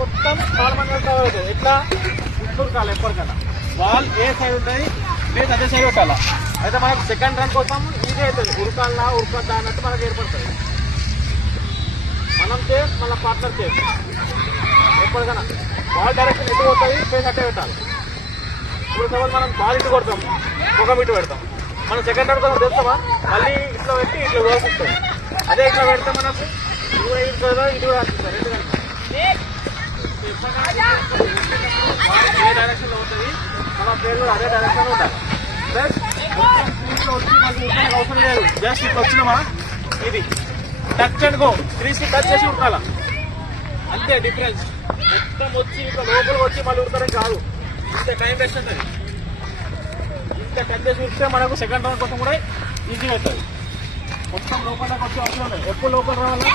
మొత్తం నార్మల్ అవుతుంది. ఎట్లా ఉరుకాలి ఎప్పటికన్నా బాల్ ఏ సైడ్ ఉంటుంది లేదు అదే సైడ్ కొట్టాలా. అయితే మనకు సెకండ్ రన్ కోసం ఈజీ అవుతుంది. ఉరకాలనా ఉరకద్దా అన్నట్టు మనకు ఏర్పడుతుంది. మనం చేసి మన పార్ట్నర్ చేసి ఎప్పటికన్నా బాల్ డైరెక్షన్ ఎటు పోతుంది ఫేస్ అట్టే పెట్టాలి. ఇప్పుడు సపోజ్ మనం బాల్ ఇటు కొడతాం ముఖం ఇటు పెడతాం. మనం సెకండ్ రన్ కోసం తెస్తామా మళ్ళీ ఇట్లా పెట్టి ఇట్లా వస్తుంది. అదే ఇట్లా పెడితే మనకు ఇది కూడా ఇటు కదా ఇది కూడా అనిపిస్తుంది. రెండు గంటలు ఏ డైరెక్షన్ లో ఉంటుంది మన పేరు కూడా అదే డైరెక్షన్ లో ఉండాలి. ప్లస్ ఇంట్లో వచ్చి మనకి ఇంట్లో అవసరం లేదు. జస్ట్ ఇట్లా వచ్చినామా ఇది టచ్ అండ్ గో 360 టచ్ చేసి ఉండాల అంతే డిఫరెన్స్. మొత్తం వచ్చి ఇట్లా లోపలికి వచ్చి మళ్ళీ ఉడతారని కాదు. ఇంత టైం వేస్ట్ ఉంటుంది. ఇంత టచ్ చేసి ఉడితే మనకు సెకండ్ రౌండ్ కోసం కూడా ఈజీ అవుతుంది. మొత్తం లోపలికి వచ్చి అవసరం లేదు. ఎప్పుడు లోపల రావాలా